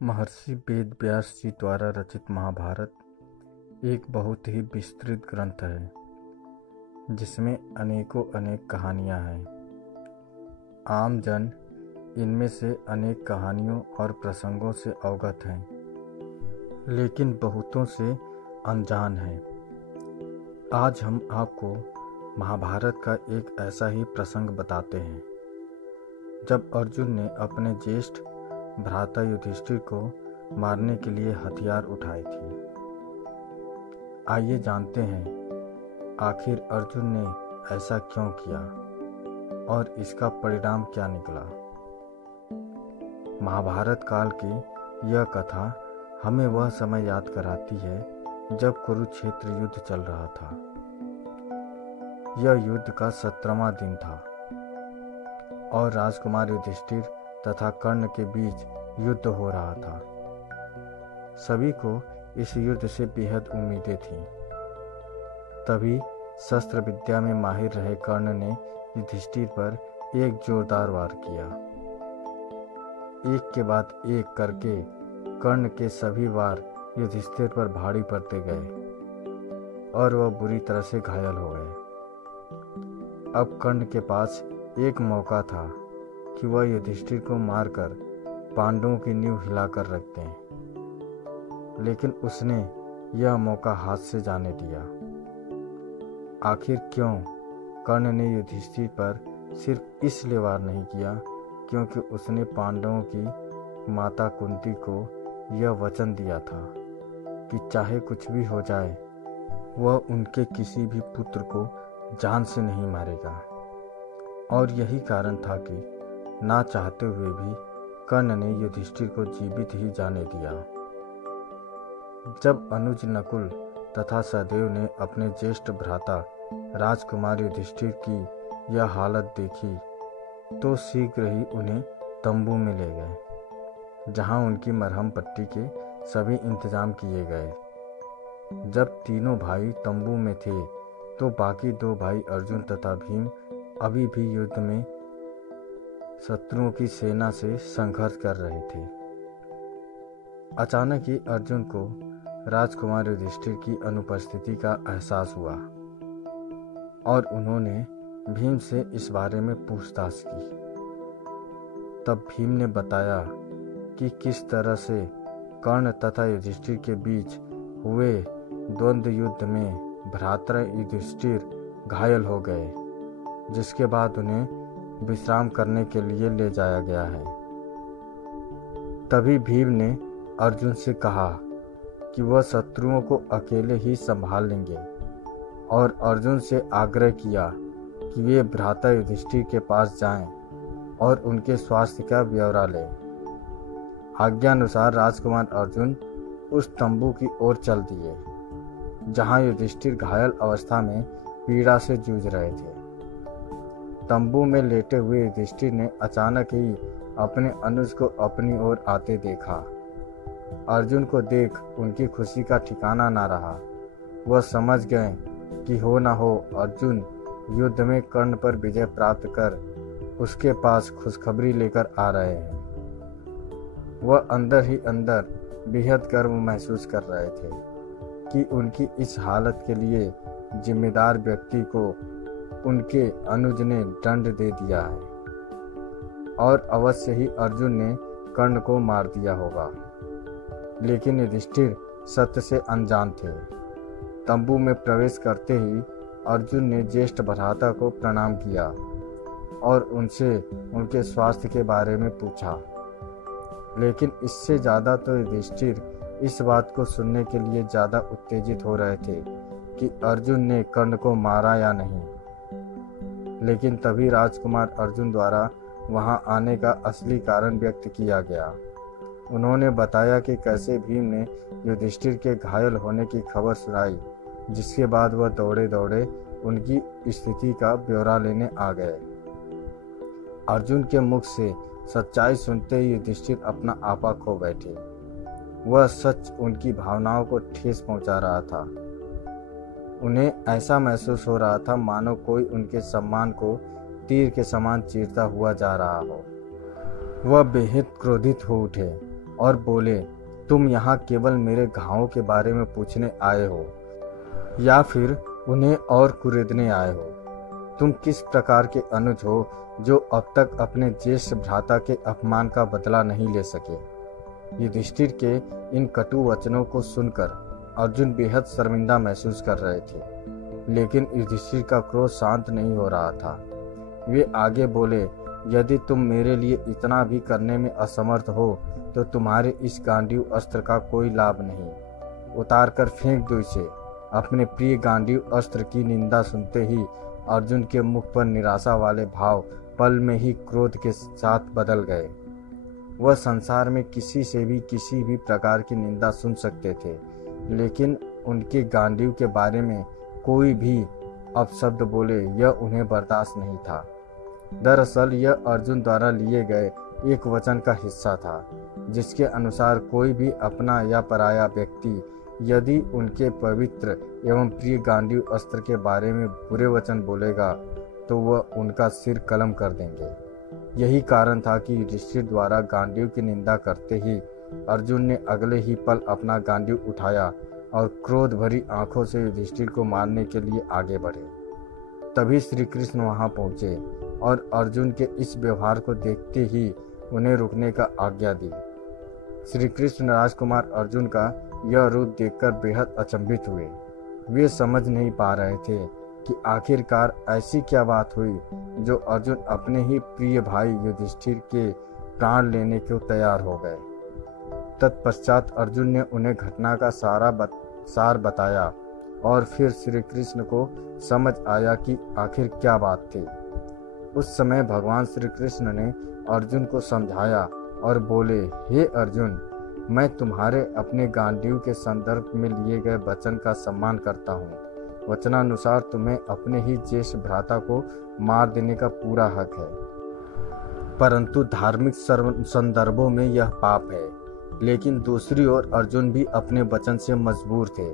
महर्षि वेद व्यास जी द्वारा रचित महाभारत एक बहुत ही विस्तृत ग्रंथ है जिसमें अनेक कहानियां हैं। आम जन इनमें से अनेक कहानियों और प्रसंगों से अवगत हैं, लेकिन बहुतों से अनजान हैं। आज हम आपको महाभारत का एक ऐसा ही प्रसंग बताते हैं जब अर्जुन ने अपने ज्येष्ठ भ्राता युधिष्ठिर को मारने के लिए हथियार उठाए थे। आइए जानते हैं आखिर अर्जुन ने ऐसा क्यों किया और इसका परिणाम क्या निकला। महाभारत काल की यह कथा हमें वह समय याद कराती है जब कुरुक्षेत्र युद्ध चल रहा था। यह युद्ध का 17वां दिन था और राजकुमार युधिष्ठिर तथा कर्ण के बीच युद्ध हो रहा था। सभी को इस युद्ध से बेहद उम्मीदें थीं। तभी शस्त्र विद्या में माहिर रहे कर्ण ने युधिष्ठिर पर एक जोरदार वार किया। एक के बाद एक करके कर्ण के सभी वार युधिष्ठिर पर भारी पड़ते गए और वह बुरी तरह से घायल हो गए। अब कर्ण के पास एक मौका था कि वह युधिष्ठिर को मारकर पांडवों की नींव हिलाकर रख दें, लेकिन उसने यह मौका हाथ से जाने दिया। आखिर क्यों कर्ण ने युधिष्ठिर पर सिर्फ इसलिए वार नहीं किया क्योंकि उसने पांडवों की माता कुंती को यह वचन दिया था कि चाहे कुछ भी हो जाए वह उनके किसी भी पुत्र को जान से नहीं मारेगा। और यही कारण था कि ना चाहते हुए भी कर्ण ने युधिष्ठिर को जीवित ही जाने दिया। जब अनुज नकुल तथा सहदेव ने अपने ज्येष्ठ भ्राता राजकुमार युधिष्ठिर की यह हालत देखी तो शीघ्र ही उन्हें तंबू में ले गए, जहां उनकी मरहम पट्टी के सभी इंतजाम किए गए। जब तीनों भाई तंबू में थे तो बाकी दो भाई अर्जुन तथा भीम अभी भी युद्ध में शत्रुओं की सेना से संघर्ष कर रहे थे। अचानक ही अर्जुन को राजकुमार युधिष्ठिर की अनुपस्थिति का एहसास हुआ और उन्होंने भीम से इस बारे में पूछताछ की। तब भीम ने बताया कि किस तरह से कर्ण तथा युधिष्ठिर के बीच हुए द्वंद्व युद्ध में भ्राता युधिष्ठिर घायल हो गए, जिसके बाद उन्हें विश्राम करने के लिए ले जाया गया है। तभी भीम ने अर्जुन से कहा कि वह शत्रुओं को अकेले ही संभाल लेंगे और अर्जुन से आग्रह किया कि वे भ्राता युधिष्ठिर के पास जाएं और उनके स्वास्थ्य का ब्यौरा लें। आज्ञानुसार राजकुमार अर्जुन उस तंबू की ओर चल दिए जहां युधिष्ठिर घायल अवस्था में पीड़ा से जूझ रहे थे। तंबू में लेटे हुए युधिष्ठिर ने अचानक ही अपने अनुज को अपनी ओर आते देखा। अर्जुन को देख उनकी खुशी का ठिकाना ना रहा। वह समझ गए कि हो ना हो अर्जुन युद्ध में कर्ण पर विजय प्राप्त कर उसके पास खुशखबरी लेकर आ रहे हैं। वह अंदर ही अंदर बेहद गर्व महसूस कर रहे थे कि उनकी इस हालत के लिए जिम्मेदार व्यक्ति को उनके अनुज ने दंड दे दिया है और अवश्य ही अर्जुन ने कर्ण को मार दिया होगा। लेकिन युधिष्ठिर सत्य से अनजान थे। तंबू में प्रवेश करते ही अर्जुन ने ज्येष्ठ भ्राता को प्रणाम किया और उनसे उनके स्वास्थ्य के बारे में पूछा। लेकिन इससे ज़्यादा तो युधिष्ठिर इस बात को सुनने के लिए ज़्यादा उत्तेजित हो रहे थे कि अर्जुन ने कर्ण को मारा या नहीं। लेकिन तभी राजकुमार अर्जुन द्वारा वहां आने का असली कारण व्यक्त किया गया। उन्होंने बताया कि कैसे भीम ने युधिष्ठिर के घायल होने की खबर सुनाई, जिसके बाद वह दौड़े दौड़े उनकी स्थिति का ब्यौरा लेने आ गए। अर्जुन के मुख से सच्चाई सुनते ही युधिष्ठिर अपना आपा खो बैठे। वह सच उनकी भावनाओं को ठेस पहुंचा रहा था। उन्हें ऐसा महसूस हो रहा था मानो कोई उनके सम्मान को तीर के समान चीरता हुआ जा रहा हो। वह बेहद क्रोधित हो उठे और बोले, तुम यहाँ केवल मेरे घावों के बारे में पूछने आए हो या फिर उन्हें और कुरेदने आए हो? तुम किस प्रकार के अनुज हो जो अब तक अपने ज्येष्ठ भ्राता के अपमान का बदला नहीं ले सके? युधिष्ठिर के इन कटु वचनों को सुनकर अर्जुन बेहद शर्मिंदा महसूस कर रहे थे, लेकिन युधिष्ठिर का क्रोध शांत नहीं हो रहा था। वे आगे बोले, यदि तुम मेरे लिए इतना भी करने में असमर्थ हो तो तुम्हारे इस गांडीव अस्त्र का कोई लाभ नहीं। उतार कर फेंक दो इसे। अपने प्रिय गांडीव अस्त्र की निंदा सुनते ही अर्जुन के मुख पर निराशा वाले भाव पल में ही क्रोध के साथ बदल गए। वह संसार में किसी से भी किसी भी प्रकार की निंदा सुन सकते थे, लेकिन उनके गांडीव के बारे में कोई भी अपशब्द बोले यह उन्हें बर्दाश्त नहीं था। दरअसल यह अर्जुन द्वारा लिए गए एक वचन का हिस्सा था, जिसके अनुसार कोई भी अपना या पराया व्यक्ति यदि उनके पवित्र एवं प्रिय गांडीव अस्त्र के बारे में बुरे वचन बोलेगा तो वह उनका सिर कलम कर देंगे। यही कारण था कि युधिष्ठिर द्वारा गांडीव की निंदा करते ही अर्जुन ने अगले ही पल अपना गांडीव उठाया और क्रोध भरी आंखों से युधिष्ठिर को मारने के लिए आगे बढ़े। तभी श्री कृष्ण वहां पहुंचे और अर्जुन के इस व्यवहार को देखते ही उन्हें रुकने का आज्ञा दी। श्री कृष्ण राजकुमार अर्जुन का यह रूप देखकर बेहद अचंभित हुए। वे समझ नहीं पा रहे थे कि आखिरकार ऐसी क्या बात हुई जो अर्जुन अपने ही प्रिय भाई युधिष्ठिर के प्राण लेने को तैयार हो गए। तत्पश्चात अर्जुन ने उन्हें घटना का सार बताया और फिर श्री कृष्ण को समझ आया कि आखिर क्या बात थी। उस समय भगवान श्री कृष्ण ने अर्जुन को समझाया और बोले, हे अर्जुन, मैं तुम्हारे अपने गांडीव के संदर्भ में लिए गए वचन का सम्मान करता हूँ। वचनानुसार तुम्हें अपने ही ज्येष्ठ भ्राता को मार देने का पूरा हक है, परंतु धार्मिक संदर्भों में यह पाप है। लेकिन दूसरी ओर अर्जुन भी अपने वचन से मजबूर थे।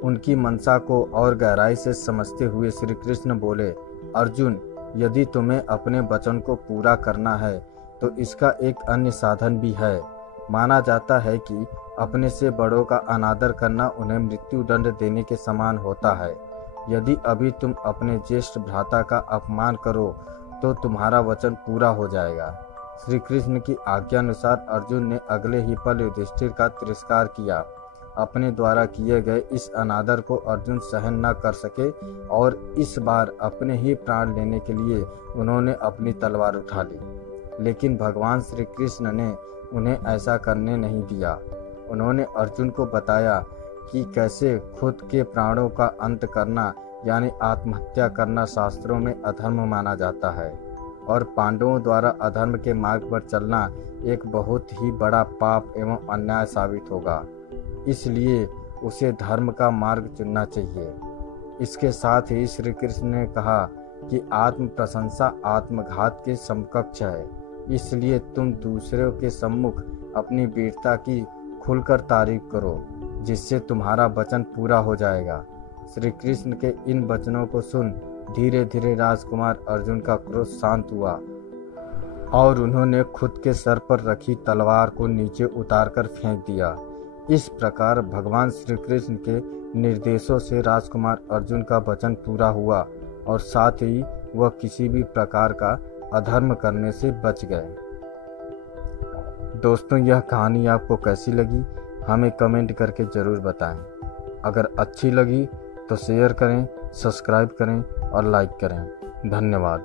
उनकी मंशा को और गहराई से समझते हुए श्री कृष्ण बोले, अर्जुन, यदि तुम्हें अपने वचन को पूरा करना है तो इसका एक अन्य साधन भी है। माना जाता है कि अपने से बड़ों का अनादर करना उन्हें मृत्यु दंड देने के समान होता है। यदि अभी तुम अपने ज्येष्ठ भ्राता का अपमान करो तो तुम्हारा वचन पूरा हो जाएगा। श्री कृष्ण की आज्ञानुसार अर्जुन ने अगले ही पल युधिष्ठिर का तिरस्कार किया। अपने द्वारा किए गए इस अनादर को अर्जुन सहन न कर सके और इस बार अपने ही प्राण लेने के लिए उन्होंने अपनी तलवार उठा ली। लेकिन भगवान श्री कृष्ण ने उन्हें ऐसा करने नहीं दिया। उन्होंने अर्जुन को बताया कि कैसे खुद के प्राणों का अंत करना यानी आत्महत्या करना शास्त्रों में अधर्म माना जाता है और पांडवों द्वारा अधर्म के मार्ग पर चलना एक बहुत ही बड़ा पाप एवं अन्याय साबित होगा। इसलिए उसे धर्म का मार्ग चुनना चाहिए। इसके साथ ही श्री कृष्ण ने कहा कि आत्म प्रशंसा आत्मघात के समकक्ष है। इसलिए तुम दूसरों के सम्मुख अपनी वीरता की खुलकर तारीफ करो, जिससे तुम्हारा वचन पूरा हो जाएगा। श्री कृष्ण के इन वचनों को सुन धीरे धीरे राजकुमार अर्जुन का क्रोध शांत हुआ और उन्होंने खुद के सर पर रखी तलवार को नीचे उतारकर फेंक दिया। इस प्रकार भगवान श्री कृष्ण के निर्देशों से राजकुमार अर्जुन का वचन पूरा हुआ और साथ ही वह किसी भी प्रकार का अधर्म करने से बच गए। दोस्तों, यह कहानी आपको कैसी लगी हमें कमेंट करके ज़रूर बताएं। अगर अच्छी लगी तो शेयर करें, सब्सक्राइब करें और लाइक करें। धन्यवाद।